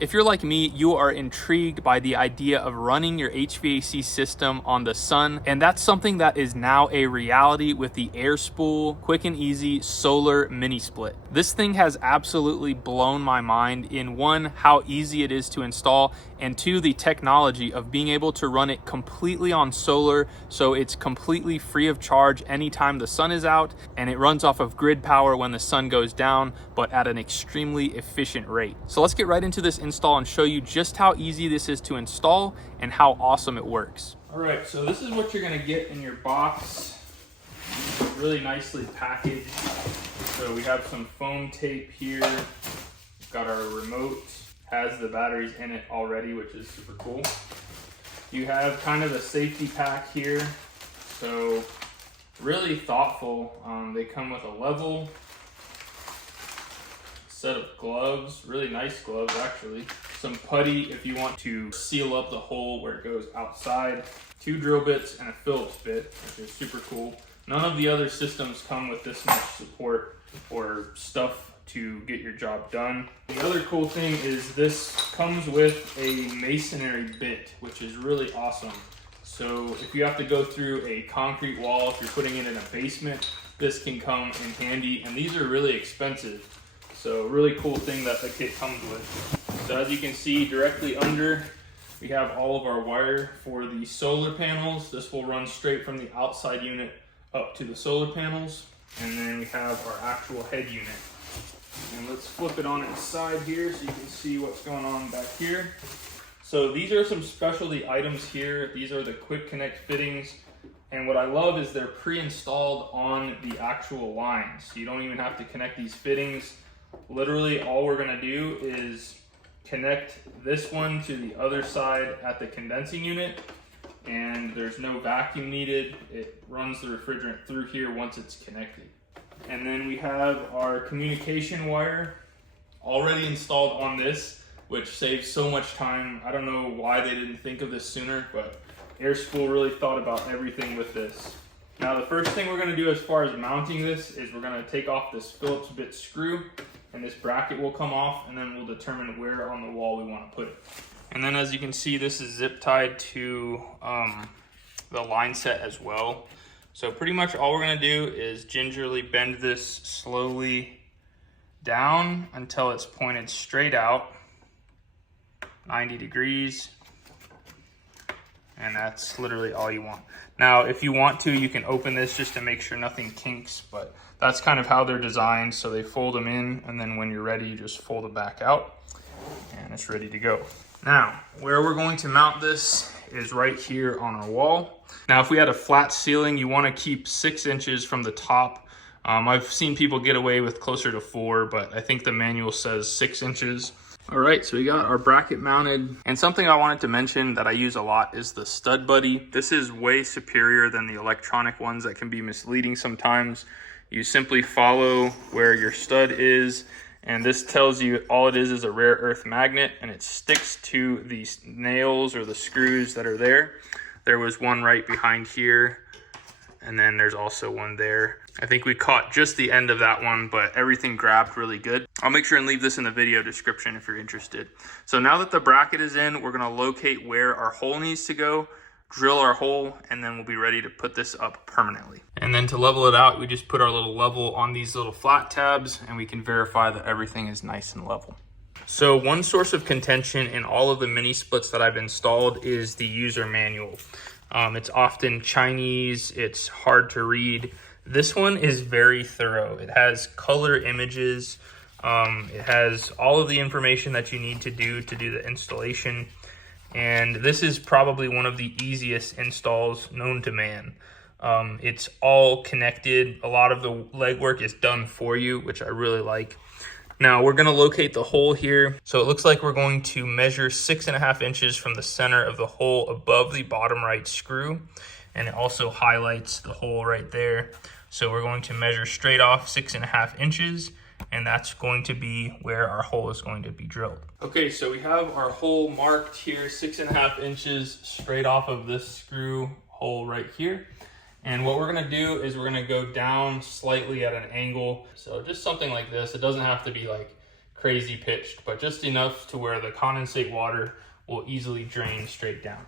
If you're like me, you are intrigued by the idea of running your HVAC system on the sun, and that's something that is now a reality with the Airspool quick and easy solar mini split. This thing has absolutely blown my mind in one, how easy it is to install, and two, the technology of being able to run it completely on solar, so it's completely free of charge anytime the sun is out, and it runs off of grid power when the sun goes down, but at an extremely efficient rate. So let's get right into this install and show you just how easy this is to install and how awesome it works. All right, so this is what you're gonna get in your box. Really nicely packaged. So we have some foam tape here. We've got our remote, has the batteries in it already, which is super cool. You have kind of a safety pack here. So really thoughtful. They come with a level, set of gloves, really nice gloves actually. Some putty if you want to seal up the hole where it goes outside. 2 drill bits and a Phillips bit, which is super cool. None of the other systems come with this much support or stuff to get your job done. The other cool thing is this comes with a masonry bit, which is really awesome. So if you have to go through a concrete wall, if you're putting it in a basement, this can come in handy, and these are really expensive. So really cool thing that the kit comes with. So as you can see directly under, we have all of our wire for the solar panels. This will run straight from the outside unit up to the solar panels. And then we have our actual head unit. And let's flip it on its side here so you can see what's going on back here. So these are some specialty items here. These are the quick connect fittings. And what I love is they're pre-installed on the actual lines. So you don't even have to connect these fittings. Literally all we're gonna do is connect this one to the other side at the condensing unit, and there's no vacuum needed. It runs the refrigerant through here once it's connected. And then we have our communication wire already installed on this, which saves so much time. I don't know why they didn't think of this sooner, but Airspool really thought about everything with this. Now the first thing we're gonna do as far as mounting this is we're gonna take off this Phillips bit screw, and this bracket will come off, and then we'll determine where on the wall we want to put it. And then as you can see, this is zip tied to the line set as well. So pretty much all we're gonna do is gingerly bend this slowly down until it's pointed straight out, 90 degrees. And that's literally all you want. Now, if you want to, you can open this just to make sure nothing kinks, but that's kind of how they're designed. So they fold them in, and then when you're ready, you just fold it back out, and it's ready to go. Now, where we're going to mount this is right here on our wall. Now, if we had a flat ceiling, you want to keep 6 inches from the top. I've seen people get away with closer to 4, but I think the manual says 6 inches. All right, so we got our bracket mounted. And something I wanted to mention that I use a lot is the stud buddy. This is way superior than the electronic ones that can be misleading sometimes. You simply follow where your stud is, and this tells you all it is a rare earth magnet, and it sticks to the nails or the screws that are there. There was one right behind here, and then there's also one there. I think we caught just the end of that one, but everything grabbed really good. I'll make sure and leave this in the video description if you're interested. So now that the bracket is in, we're gonna locate where our hole needs to go, drill our hole, and then we'll be ready to put this up permanently. And then to level it out, we just put our little level on these little flat tabs, and we can verify that everything is nice and level. So one source of contention in all of the mini splits that I've installed is the user manual. It's often Chinese, it's hard to read. This one is very thorough. It has color images. It has all of the information that you need to do the installation. And this is probably one of the easiest installs known to man. It's all connected. A lot of the legwork is done for you, which I really like. Now we're gonna locate the hole here. So it looks like we're going to measure 6.5 inches from the center of the hole above the bottom right screw. And it also highlights the hole right there. So we're going to measure straight off 6.5 inches, and that's going to be where our hole is going to be drilled. Okay, so we have our hole marked here, 6.5 inches straight off of this screw hole right here. And what we're gonna do is we're gonna go down slightly at an angle. So just something like this. It doesn't have to be like crazy pitched, but just enough to where the condensate water will easily drain straight down.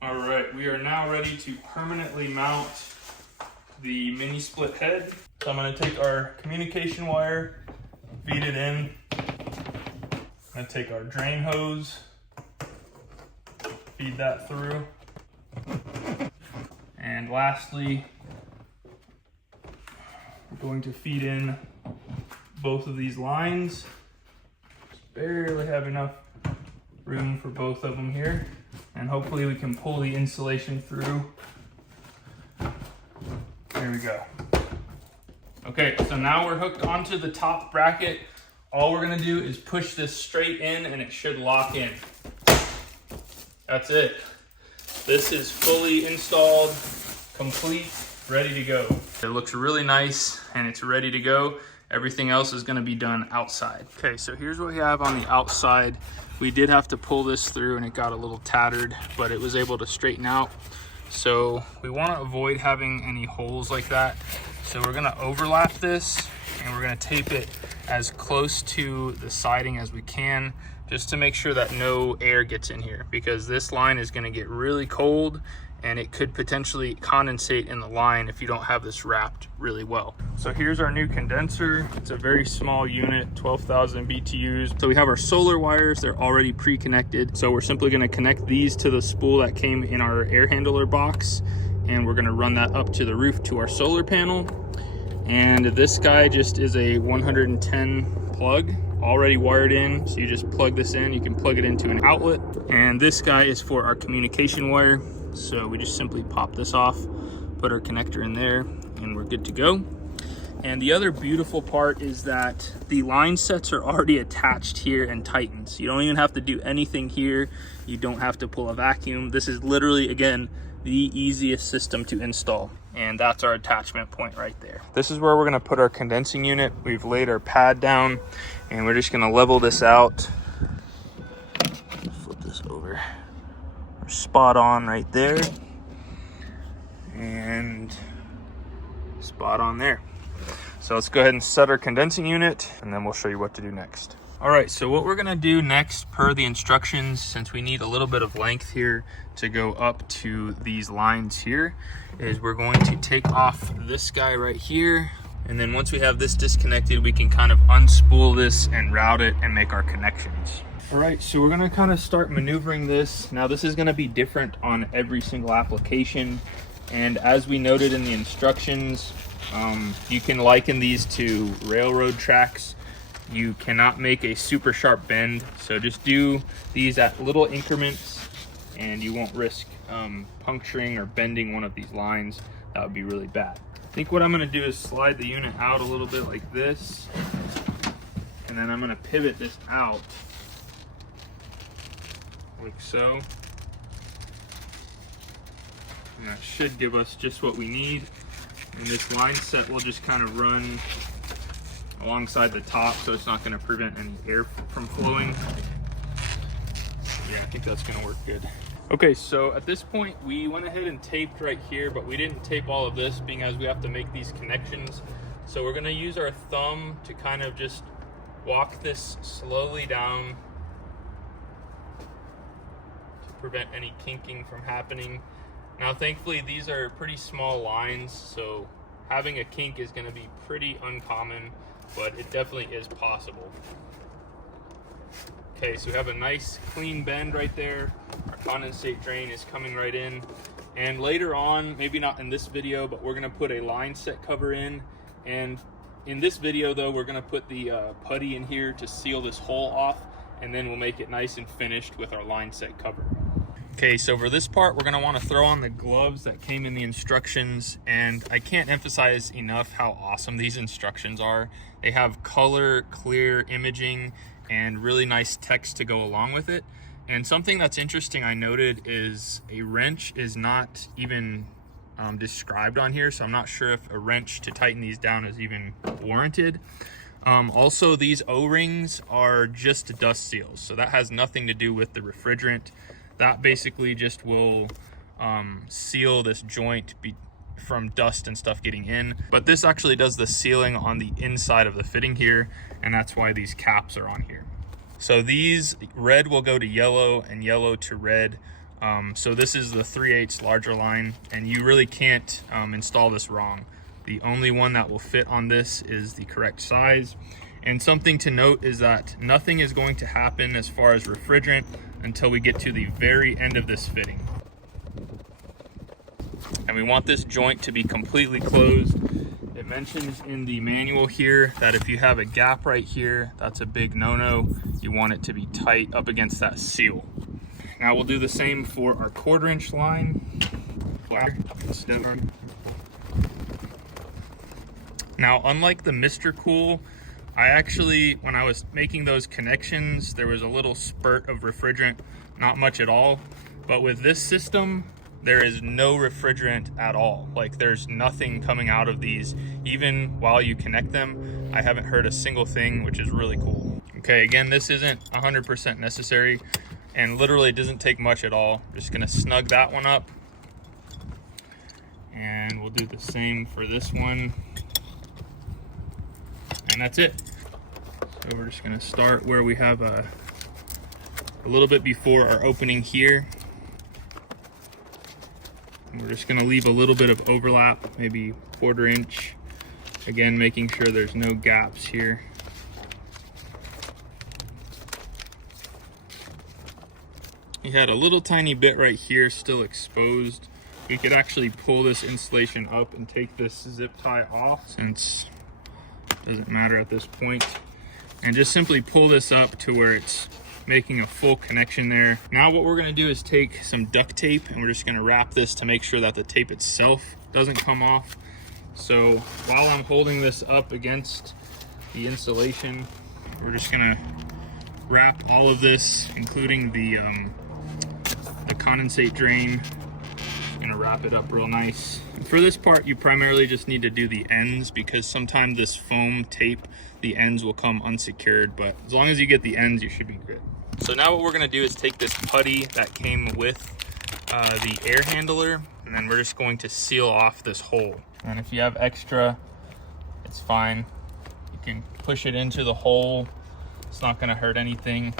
All right, we are now ready to permanently mount the mini split head. So I'm gonna take our communication wire, feed it in. I'm gonna take our drain hose, feed that through. And lastly, we're going to feed in both of these lines. Just barely have enough room for both of them here. And hopefully we can pull the insulation through. There we go. Okay, so now we're hooked onto the top bracket. All we're gonna do is push this straight in and it should lock in. That's it. This is fully installed, complete, ready to go. It looks really nice and it's ready to go. Everything else is gonna be done outside. Okay, so here's what we have on the outside. We did have to pull this through and it got a little tattered, but it was able to straighten out. So we wanna avoid having any holes like that. So we're gonna overlap this and we're gonna tape it as close to the siding as we can, just to make sure that no air gets in here, because this line is gonna get really cold and it could potentially condensate in the line if you don't have this wrapped really well. So here's our new condenser. It's a very small unit, 12,000 BTUs. So we have our solar wires, they're already pre-connected. So we're simply gonna connect these to the spool that came in our air handler box, and we're gonna run that up to the roof to our solar panel. And this guy just is a 110 plug, already wired in. So you just plug this in, you can plug it into an outlet. And this guy is for our communication wire. So we just simply pop this off, put our connector in there, and we're good to go. And the other beautiful part is that the line sets are already attached here and tightened. So you don't even have to do anything here. You don't have to pull a vacuum. This is literally, again, the easiest system to install. And that's our attachment point right there. This is where we're gonna put our condensing unit. We've laid our pad down and we're just gonna level this out. Flip this over. We're spot on right there. And spot on there. So let's go ahead and set our condensing unit and then we'll show you what to do next. All right, so what we're gonna do next per the instructions, since we need a little bit of length here to go up to these lines here, is we're going to take off this guy right here. And then once we have this disconnected, we can kind of unspool this and route it and make our connections. All right, so we're gonna kind of start maneuvering this. Now this is gonna be different on every single application. And as we noted in the instructions, you can liken these to railroad tracks. You cannot make a super sharp bend, so just do these at little increments and you won't risk puncturing or bending one of these lines. That would be really bad. I think what I'm gonna do is slide the unit out a little bit like this, and then I'm gonna pivot this out like so. And that should give us just what we need. And this line set will just kind of run alongside the top, so it's not going to prevent any air from flowing. Yeah, I think that's going to work good. Okay, so at this point we went ahead and taped right here, but we didn't tape all of this being as we have to make these connections. So we're going to use our thumb to kind of just walk this slowly down to prevent any kinking from happening. Now thankfully these are pretty small lines, so having a kink is going to be pretty uncommon, but it definitely is possible. Okay, so we have a nice clean bend right there. Our condensate drain is coming right in. And later on, maybe not in this video, but we're gonna put a line set cover in. And in this video though, we're gonna put the putty in here to seal this hole off, and then we'll make it nice and finished with our line set cover. Okay, so for this part, we're gonna wanna throw on the gloves that came in the instructions, and I can't emphasize enough how awesome these instructions are. They have color, clear imaging, and really nice text to go along with it. And something that's interesting I noted is a wrench is not even described on here, so I'm not sure if a wrench to tighten these down is even warranted. Also, these O-rings are just dust seals, so that has nothing to do with the refrigerant. That basically just will seal this joint from dust and stuff getting in. But this actually does the sealing on the inside of the fitting here, and that's why these caps are on here. So these red will go to yellow and yellow to red. So this is the 3/8 larger line, and you really can't install this wrong. The only one that will fit on this is the correct size. And something to note is that nothing is going to happen as far as refrigerant until we get to the very end of this fitting. And we want this joint to be completely closed. It mentions in the manual here that if you have a gap right here, that's a big no-no. You want it to be tight up against that seal. Now we'll do the same for our 1/4" line. Now, unlike the Mr. Cool, I actually, when I was making those connections, there was a little spurt of refrigerant, not much at all. But with this system, there is no refrigerant at all. Like, there's nothing coming out of these. Even while you connect them, I haven't heard a single thing, which is really cool. Okay, again, this isn't 100% necessary, and literally it doesn't take much at all. Just gonna snug that one up. And we'll do the same for this one. And that's it. So we're just gonna start where we have a little bit before our opening here. And we're just gonna leave a little bit of overlap, maybe 1/4 inch. Again, making sure there's no gaps here. We had a little tiny bit right here still exposed. We could actually pull this insulation up and take this zip tie off, since it doesn't matter at this point, and just simply pull this up to where it's making a full connection there. Now what we're gonna do is take some duct tape, and we're just gonna wrap this to make sure that the tape itself doesn't come off. So while I'm holding this up against the insulation, we're just gonna wrap all of this, including the condensate drain. Gonna wrap it up real nice. And for this part, you primarily just need to do the ends, because sometimes this foam tape, the ends will come unsecured, but as long as you get the ends, you should be good. So now what we're gonna do is take this putty that came with the air handler, and then we're just going to seal off this hole. And if you have extra, it's fine. You can push it into the hole. It's not gonna hurt anything.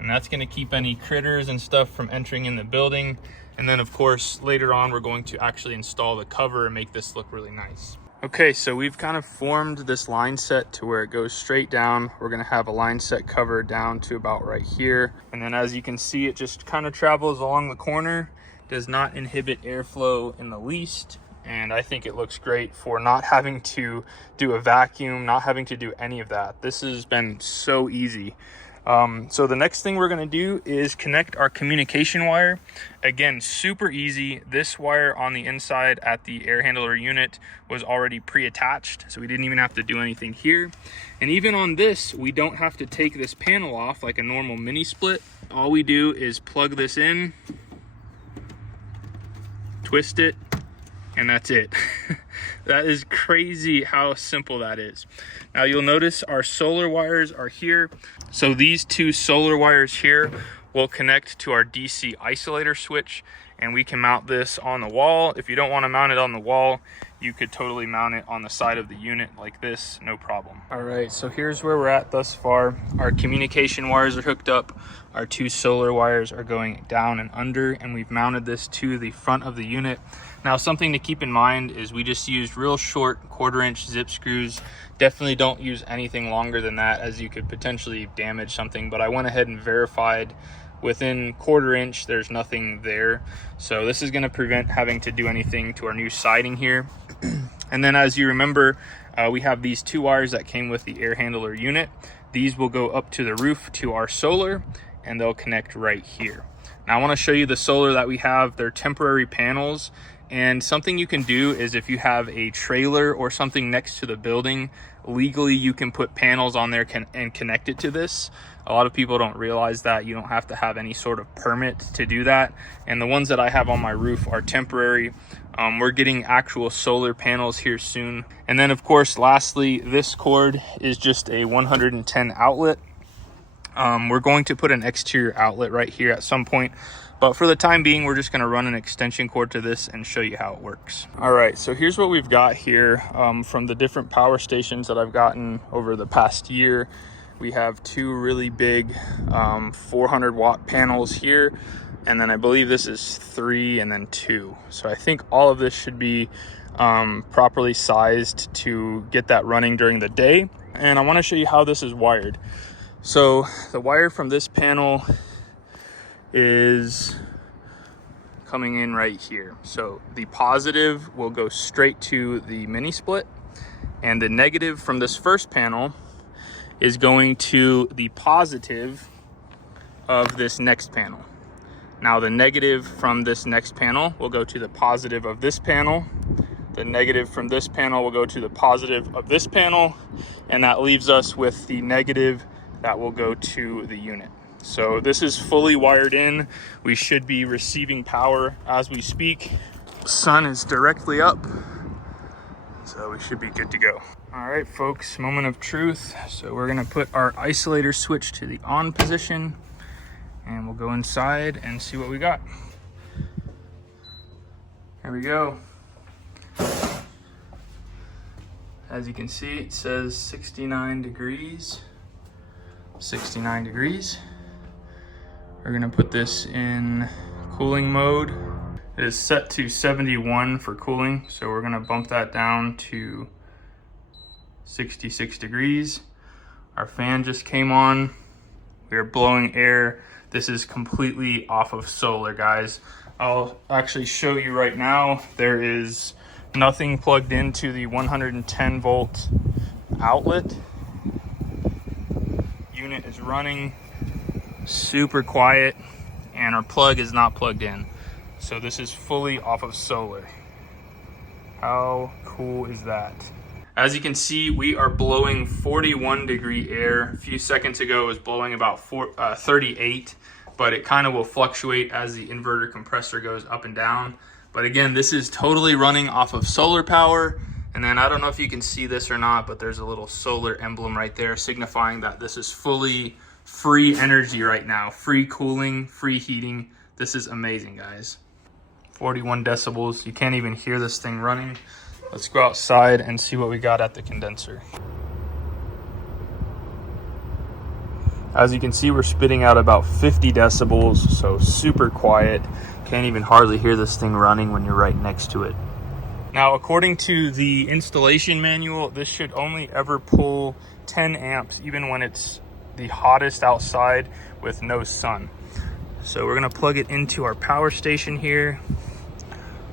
And that's gonna keep any critters and stuff from entering in the building. And then of course, later on, we're going to actually install the cover and make this look really nice. Okay, so we've kind of formed this line set to where it goes straight down. We're gonna have a line set cover down to about right here. And then as you can see, it just kind of travels along the corner, does not inhibit airflow in the least. And I think it looks great for not having to do a vacuum, not having to do any of that. This has been so easy. So the next thing we're gonna do is connect our communication wire. Again, super easy. This wire on the inside at the air handler unit was already pre-attached, so we didn't even have to do anything here. And even on this, we don't have to take this panel off like a normal mini split. All we do is plug this in, twist it, and that's it. That is crazy how simple that is. Now you'll notice our solar wires are here. So these two solar wires here will connect to our DC isolator switch, and we can mount this on the wall. If you don't want to mount it on the wall, you could totally mount it on the side of the unit like this, no problem. All right, so here's where we're at thus far. Our communication wires are hooked up. Our two solar wires are going down and under, and we've mounted this to the front of the unit. Now, something to keep in mind is we just used real short 1/4 inch zip screws. Definitely don't use anything longer than that, as you could potentially damage something, but I went ahead and verified within 1/4 inch, there's nothing there. So this is gonna prevent having to do anything to our new siding here. And then as you remember, we have these two wires that came with the air handler unit. These will go up to the roof to our solar, and they'll connect right here. Now I wanna show you the solar that we have. They're temporary panels, And something you can do is if you have a trailer or something next to the building, legally you can put panels on there and connect it to this. A lot of people don't realize that you don't have to have any sort of permit to do that. And the ones that I have on my roof are temporary. We're getting actual solar panels here soon. And then of course, lastly, this cord is just a 110 outlet. We're going to put an exterior outlet right here at some point, but for the time being, we're just going to run an extension cord to this and show you how it works. All right, so here's what we've got here from the different power stations that I've gotten over the past year. We have two really big 400 watt panels here, and then I believe this is 3 and then 2. So I think all of this should be properly sized to get that running during the day. And I want to show you how this is wired. So the wire from this panel is coming in right here. So the positive will go straight to the mini split, and the negative from this first panel is going to the positive of this next panel. Now the negative from this next panel will go to the positive of this panel. The negative from this panel will go to the positive of this panel, and that leaves us with the negative that will go to the unit. So this is fully wired in. We should be receiving power as we speak. Sun is directly up, so we should be good to go. All right, folks, moment of truth. So we're gonna put our isolator switch to the on position, and we'll go inside and see what we got. There we go. As you can see, it says 69 degrees. 69 degrees. We're gonna put this in cooling mode. It is set to 71 for cooling, so we're gonna bump that down to 66 degrees. Our fan just came on. We are blowing air. This is completely off of solar, guys. I'll actually show you right now. There is nothing plugged into the 110 volt outlet. Unit is running super quiet, and our plug is not plugged in. So this is fully off of solar. How cool is that? As you can see, we are blowing 41 degree air. A few seconds ago it was blowing about 38, but it kind of will fluctuate as the inverter compressor goes up and down. But again, this is totally running off of solar power. And then I don't know if you can see this or not, but there's a little solar emblem right there signifying that this is fully free energy right now. Free cooling, free heating. This is amazing, guys. 41 decibels. You can't even hear this thing running. Let's go outside and see what we got at the condenser. As you can see, we're spitting out about 50 decibels, so super quiet. Can't even hardly hear this thing running when you're right next to it. Now, according to the installation manual, this should only ever pull 10 amps, even when it's the hottest outside with no sun. So we're gonna plug it into our power station here,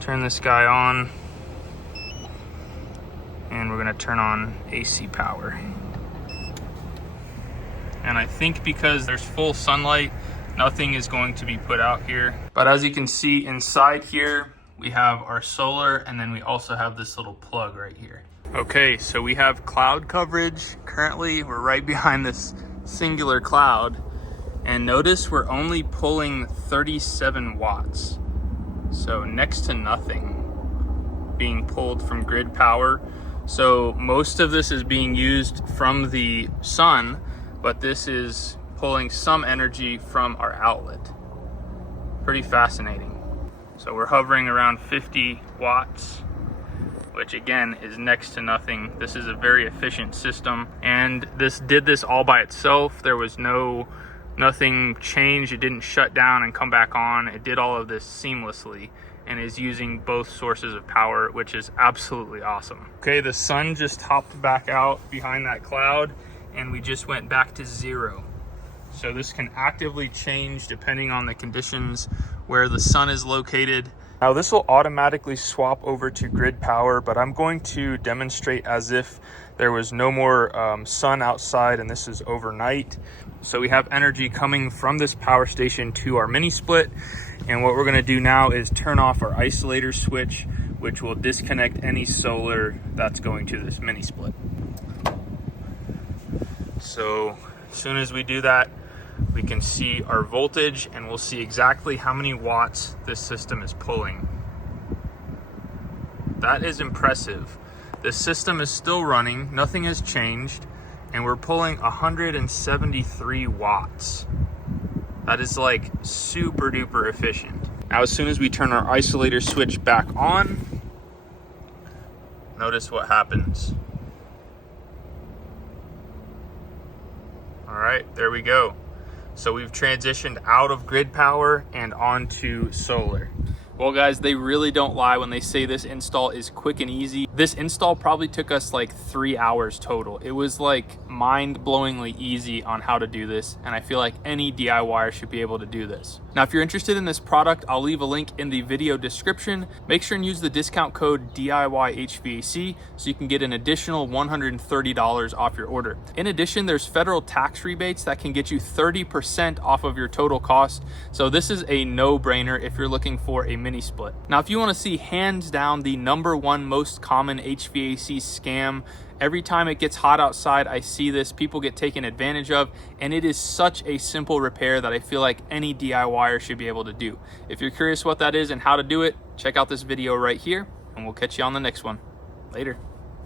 turn this guy on, and we're gonna turn on AC power. And I think because there's full sunlight, nothing is going to be put out here. But as you can see inside here, we have our solar, and then we also have this little plug right here. Okay, so we have cloud coverage. Currently, we're right behind this singular cloud. And notice we're only pulling 37 watts. So next to nothing being pulled from grid power. So most of this is being used from the sun, but this is pulling some energy from our outlet. Pretty fascinating. So we're hovering around 50 watts, which again is next to nothing. This is a very efficient system, and this did this all by itself. There was nothing changed. It didn't shut down and come back on. It did all of this seamlessly and is using both sources of power, which is absolutely awesome. Okay, the sun just hopped back out behind that cloud, and we just went back to 0. So this can actively change depending on the conditions where the sun is located. Now this will automatically swap over to grid power, but I'm going to demonstrate as if there was no more sun outside and this is overnight. So we have energy coming from this power station to our mini split, And what we're gonna do now is turn off our isolator switch, which will disconnect any solar that's going to this mini split. So as soon as we do that, we can see our voltage and we'll see exactly how many watts this system is pulling. That is impressive. This system is still running, nothing has changed, and we're pulling 173 watts. That is like super duper efficient. Now, as soon as we turn our isolator switch back on, notice what happens. All right, there we go. So we've transitioned out of grid power and onto solar. Well guys, they really don't lie when they say this install is quick and easy. This install probably took us like 3 hours total. It was like mind-blowingly easy on how to do this, and I feel like any DIYer should be able to do this. Now, if you're interested in this product, I'll leave a link in the video description. Make sure and use the discount code DIYHVAC so you can get an additional $130 off your order. In addition, there's federal tax rebates that can get you 30% off of your total cost. So this is a no-brainer if you're looking for a mini split. Now, if you want to see hands down the #1 most common HVAC scam, every time it gets hot outside, I see this, people get taken advantage of, and it is such a simple repair that I feel like any DIYer should be able to do. If you're curious what that is and how to do it, check out this video right here, and we'll catch you on the next one. Later.